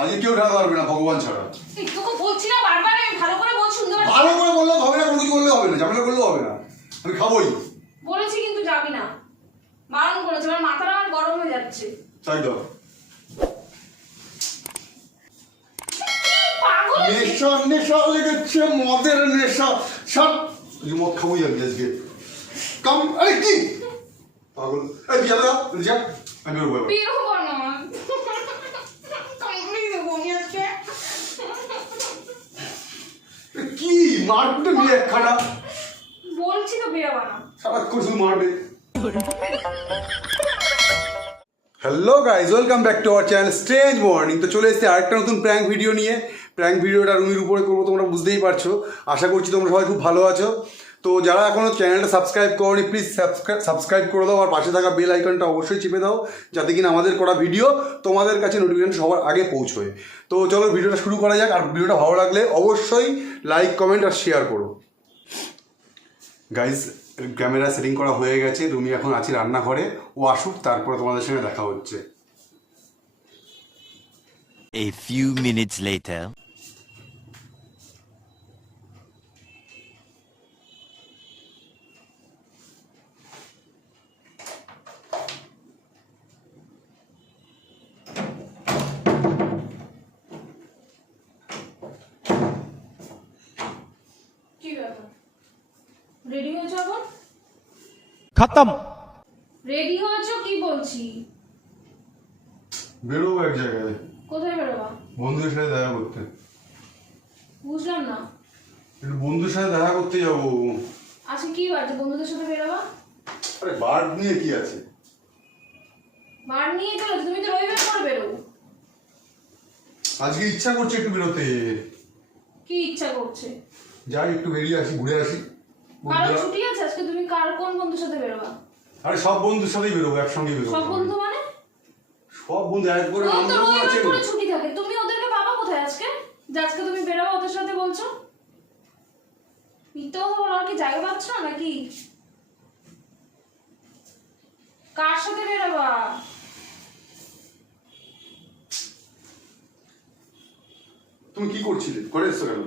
আজকে কেউ ঢাকা পারবে না ভগবান ছাড়া। তোকে বলছি না বারবার, আমি ভালো করে বল, শুনতে পাচ্ছি। ভালো করে বললে হবে না, কোনো কিছু বললে হবে না, ঝামেলা করলেও হবে না, আমি খাবোই। বলেছি কিন্তু যাবি না, বারণ করেছে, আমার মাথাটা আমার গরম হয়ে যাচ্ছে। তাই তো পাগল নেশা নেশা লেগেছে, মদের নেশা। সব মদ খাবোই আমি আজকে। কাম আরে কি পাগল, এই বিয়া দাও যা, আমি বেরোবো। বের হবো না, কামড়ে দেবো আমি আজকে। কি মারপিটে নিয়ে একখানা, বলছি তো বেরোবা না, সারাক্ষণ শুধু মারবে। Hello guys, welcome back to our channel strange morning. তো চলে এসেছি আরেকটা নতুন প্র্যাঙ্ক ভিডিও নিয়ে। প্র্যাঙ্ক ভিডিওটা রুমির উপরে করবো, তোমরা বুঝতেই পারছো। আশা করছি তোমরা সবাই খুব ভালো আছো। তো যারা এখনও চ্যানেলটা সাবস্ক্রাইব করোনি, প্লিজ সাবস্ক্রাইব করে দাও, আর পাশে থাকা বেল আইকনটা অবশ্যই চেপে দাও, যাতে কিনা আমাদের করা ভিডিও তোমাদের কাছে নোটিফিকেশন সবার আগে পৌঁছয়। তো চলো ভিডিওটা শুরু করা যাক। আর ভিডিওটা ভালো লাগলে অবশ্যই লাইক, কমেন্ট আর শেয়ার করো। গাইজ, ক্যামেরা সেটিং করা হয়ে গেছে, রুমি এখন আছি রান্নাঘরে, ও আসুক তারপরে তোমাদের সঙ্গে দেখা হচ্ছে। A few minutes later. কি ব্যাপার, রেডি হয়েছো এখন? खत्म। রেডি হয়েছো কি বলছি? বেরোবো এক জায়গায়, কোথায় বেরোবা? বন্ধুদের সাথে দেখা করতে। বুঝলাম না। একটু বন্ধুদের সাথে দেখা করতে যাবো। আজকে কি বাজে বন্ধুদের সাথে বেরোবা? আরে বার্ড নিয়ে কি আছে? বার নিয়ে চলো, তুমি তো রবিবার করে বেরো। আজকে ইচ্ছা করছে একটু বেরোতে। কি ইচ্ছা করছে? যাই একটু বেরিয়ে আসি, ঘুরে আসি। কারো ছুটি আছে আজকে? তুমি কার কোন বন্ধুর সাথে বেরোবা? আরে সব বন্ধুর সাথেই বেরোবো, একসঙ্গে বেরোবো। সব বন্ধু মানে? সব বন্ধু এক করে নাম ওদের তো দেবো রবিবার আছে। করে ছুটি থাকে, তুমি ওদেরকে পাবা কোথায় আজকে যে আজকে তুমি বেরোবা ওদের সাথে বলছো? মিথ্যে কথা বলার কি জায়গা পাচ্ছ না নাকি? কার সাথে বেরোবা? তুমি কি করছিলে, ঘরে এসছো কেন?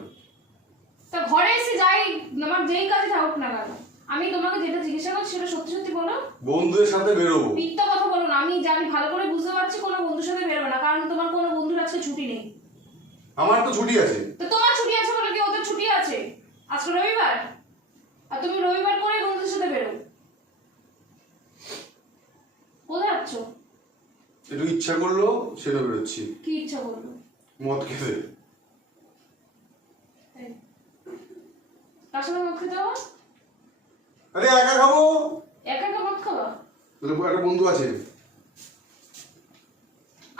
তা ঘরে এসে যাই, আমার যেই কাজে থাকুক না কেন, আমি তোমাকে যেটা জিজ্ঞাসা করছি সেটা সত্যি সত্যি বলো। বন্ধুদের সাথে বেরোবো। মিথ্যা কথা বলো না, আমি জানি ভালো করে বুঝতে পারছি কোনো বন্ধুর সাথে বেরোবে না, কারণ তোমার কোনো বন্ধুর আজকে ছুটি নেই। আমার তো ছুটি আছে। তো তোমার ছুটি আছে বলে কি ওদের ছুটি আছে? আজকে রবিবার, আর তুমি রবিবার করে বন্ধুদের সাথে বেরো। কোথায় যাচ্ছ? একটু ইচ্ছা করলো সেটা বেরোচ্ছি। কি ইচ্ছা করলো? মদ খেতে। এই, কার সাথে মদ খেতে হবে? আরে একা খাবো। একা একা মদ খাবা? একটা বন্ধু আছে।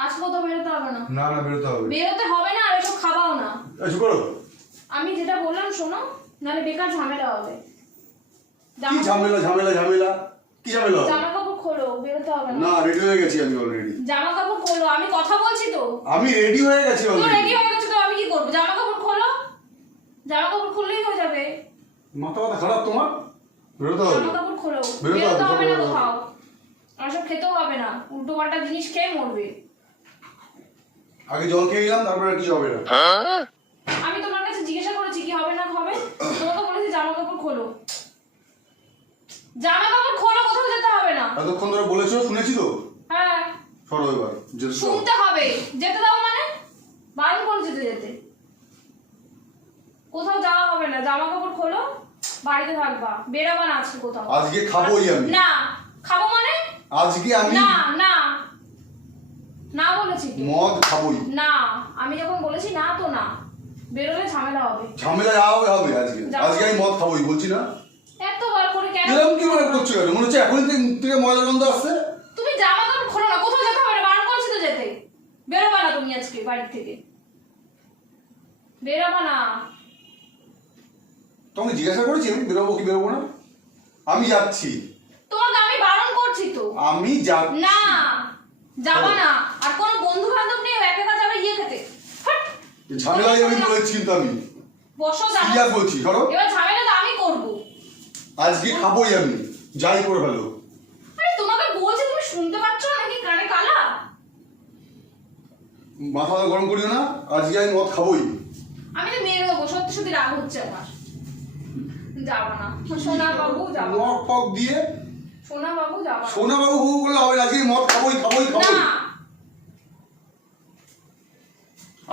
আজকে কোথাও বেরোতে হবে না। না না, বেরোতে হবে। বেরোতে হবে না, আর এসব খাবাও না। এসো করো। আমি যেটা বললাম শোনো, নাহলে বেকার ঝামেলা হবে। কি ঝামেলা ঝামেলা ঝামেলা, কি ঝামেলা? জামা কাপড় খোলো, বেরোতে হবে না। না, রেডি হয়ে গেছি আমি অলরেডি। জামা কাপড় খোলো, আমি কথা বলছি তো। আমি রেডি হয়ে গেছি তো অলরেডি। রেডি হয়ে গেছে তো আমি কি করব? জামা কাপড় খোলো, জামা কাপড় খুললেই হয়ে যাবে। মাথা মাথা খারাপ তোমার? বেরোতে হবে। জামা কাপড় খোলো, বেরোতে বেরোতে হবে, হবে না বেরোতে হবে। কোথাও। আর সব খেতেও হবে না, উল্টো পাল্টা জিনিস খেয়ে মরবে। আগে জল খেয়ে গেলাম, তারপরে আর কিছু হবে না। আমি তোমার কাছে জিজ্ঞাসা করেছি কি হবে না হবে, তোমাকে বলেছি জামা কাপড় খোলো। জামা কাপড় খোলো, কোথাও যেতে হবে না। এতক্ষণ ধরে বলেছো, শুনেছি তো। হ্যাঁ, সরো এবার, যেতে দাও। শুনতে হবে। যেতে দাও মানে? বারণ করে যেতে যেতে। কোথাও যাওয়া হবে না, জামা কাপড় খোলো, বাড়িতে থাকবা, বেরোবা না আজকে কোথাও। আজকে খাবোই আমি। না, খাবো মানে? আজকে আমি না না না বলেছি তো। মদ খাবোই। না, আমি যখন বলেছি না তো না, বেরোলে ঝামেলা হবে। ঝামেলা যা হবে হবে আজকে। যাবো। আজকে আমি মদ খাবোই, বলছি না? এতবার করে কেন? এরকম কি মনে করছো কেন? মনে হচ্ছে এখনই থেকে মুখ থেকে ময়লার গন্ধ আসছে। তুমি জামা কাপড় খোলো না, কোথাও যেতে হবে না, বারণ করেছি তো যেতে। বেরোবা না তুমি আজকে বাড়ি থেকে, বেরোবা না। তোমাকে জিজ্ঞাসা করেছি আমি বেরোবো কি বেরোবো না। আমি যাচ্ছি। তোমাকে আমি বারণ করছি তো। আমি যাচ্ছি। না, যাবা না। আর কোন বন্ধু বান্ধব নেই, একা একা যাবে ইয়ে খেতে। হাট। ঝামেলাই আমি বলেছি কিন্তু আমি বসো যাবো। সিরিয়াস বলছি, ধরো। এবার ঝামেলা তো আমি করবো। আজকে খাবোই আমি, যাই করে ফেলো। আরে তোমাকে বলছি, তুমি শুনতে পাচ্ছ নাকি কানে কালা? মাথা গরম করিও না, আজকে আমি মদ খাবোই। আমি তো মেরে দেবো, সত্যি সত্যি রাগ হচ্ছে আমার। যাবা না সোনা বাবু, যাবা নখ ফক দিয়ে সোনা বাবু, যাবা না। সোনা বাবু হবু করলে হবে না, আজকে মদ খাবোই খাবোই খাবোই। না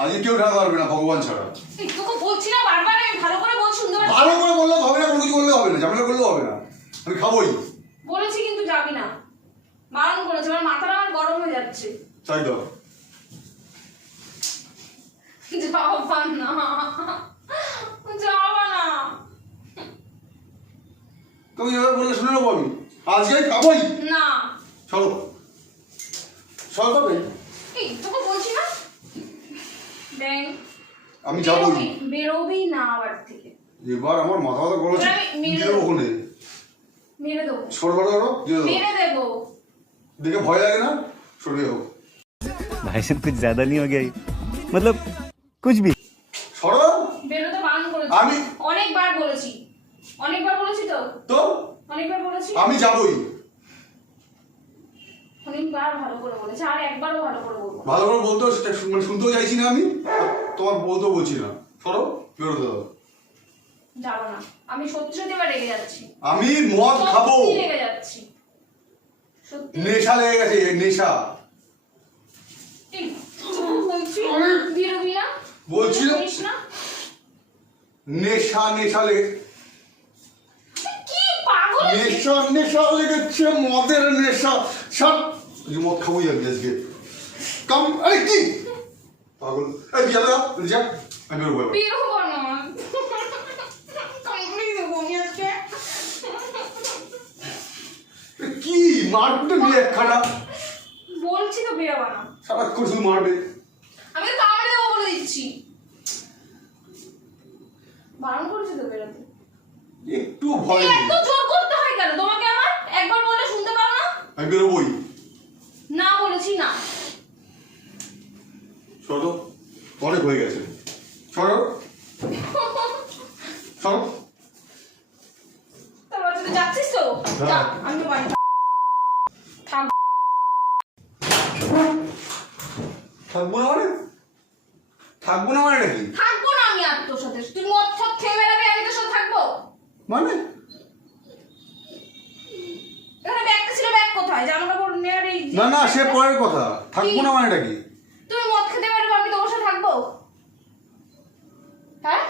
আজকে কেউ ঢাকা পারবে না ভগবান ছাড়া। এই তোকে বলছি না বারবার, আমি ভালো করে বল, শুনতে পাচ্ছি। ভালো করে বললে হবে না, কোনো কিছু বললে হবে না, ঝামেলা করলেও হবে না, আমি খাবোই। বলেছি কিন্তু যাবি না, বারণ করেছে। আমার মাথাটা আমার গরম হয়ে যাচ্ছে। চাই দাও। যাবা না, যাবা না। তুমি যেভাবে বললে শুনে নেবো আমি, আজকে আমি খাবোই। না চলো চলো তবে এই তোকে বলছি না, ব্যাং আমি যাবোই। বেরোবি না আবার থেকে। এবার আমার মাথা ব্যথা গরম হচ্ছে, আমি মেরে দিয়ে দেবো ওখানে। মেরে দেবো, সর সর সর দিয়ে দেবো। মেরে দেবো। দেখে ভয় লাগে না, সরে যাবো। भाई साहब कुछ ज्यादा नहीं हो गया ये? मतलब कुछ भी। সরো। বেরোতে বারণ করেছি, আমি অনেকবার বলেছি, অনেকবার বলেছি তো, তো অনেকবার বলেছি, আমি যাবোই। অনেকবার ভালো করে বলেছি, আর একবারও ভালো করে বলবো। ভালো করে বলতেও মানে শুনতেও চাইছি না আমি, আর তোমার বলতেও বলছি না। সরো, বেরোতে দাও। যাবো না, আমি সত্যি সত্যি এবার রেগে যাচ্ছি। আমি মদ খাবো। সত্যি রেগে যাচ্ছি, সত্যি। নেশা লেগে গেছে, নেশা। এই, বলছি বেরোবি না, বলছি না। বলিস না। নেশা নেশা লেগে কি পাগল নেশা নেশা লেগেছে, মদের নেশা। সব এই মদ খাবোই আমি আজকে। কাম এই কি পাগল, এই বিয়াদা যা, আমি বেরোবো এবার। বেরোবো না, কামড়ে দেবো আমি আজকে। কি মারতে নিয়ে একখানা, বলছি তো বেরোবো না, সারাক্ষণ শুধু মারবে। আমি তো কামড়ে দেবো বলে দিচ্ছি। বারণ করেছি তো বেরোতে। একটু ভয় এই নেই, এত জোর করতে হয় কেন তোমাকে আমার? একবার বললে শুনতে পাও না? আমি বেরোবোই। না বলেছি না। সরো, অনেক হয়ে গেছে। সরো সরো। তারপর তুই যাচ্ছিস তো? হ্যাঁ। যা, আমি তো বাড়ি থাক। থাকবো না মানে? থাকবো না মানে নাকি? থাকবো না আমি আর তোর সাথে। তুই মদ ফদ খেয়ে বেড়াবি, আমি তোর সাথে থাকবো? মানে এখানে ব্যাগটা ছিল, ব্যাগ কোথায়? জামা কাপড় নেওয়ার এই না না, সে পরের কথা। থাকবো না মানেটা কি? তুমি মদ খেতে বেরোবে, আমি তোমার সাথে থাকবো? হ্যাঁ,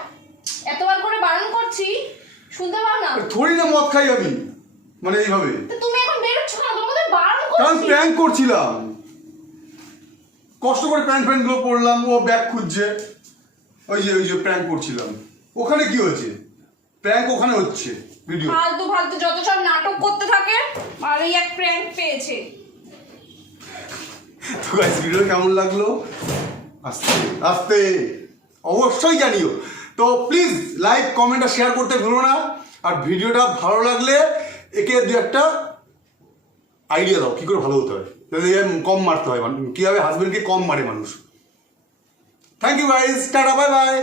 এতবার করে বারণ করছি, শুনতে পাও না? থোড়ি না মদ খাই আমি, মানে এইভাবে। তো তুমি এখন বেরোচ্ছ না, তোমাকে বারণ কারণ করছি। প্র্যাঙ্ক করছিলাম, কষ্ট করে প্যান্ট ফ্যান্ট গুলো পরলাম, ও ব্যাগ খুঁজছে, ওই যে প্র্যাঙ্ক করছিলাম। ওখানে কি হয়েছে? প্র্যাঙ্ক ওখানে হচ্ছে ভিডিও। ফালতু ফালতু যত সব নাটক করতে থাকে, আর এই এক প্র্যাঙ্ক পেয়েছে। তো গাইস, ভিডিও কেমন লাগলো আস্তে আস্তে অবশ্যই জানিও। তো প্লিজ লাইক কমেন্ট আর শেয়ার করতে ভুলো না। আর ভিডিওটা ভালো লাগলে একে দু একটা আইডিয়া দাও কি করে ভালো হতে হয়, যাতে কম মারতে হয়, কিভাবে হাজবেন্ডকে কম মারে মানুষ। Thank you guys, tata, bye by.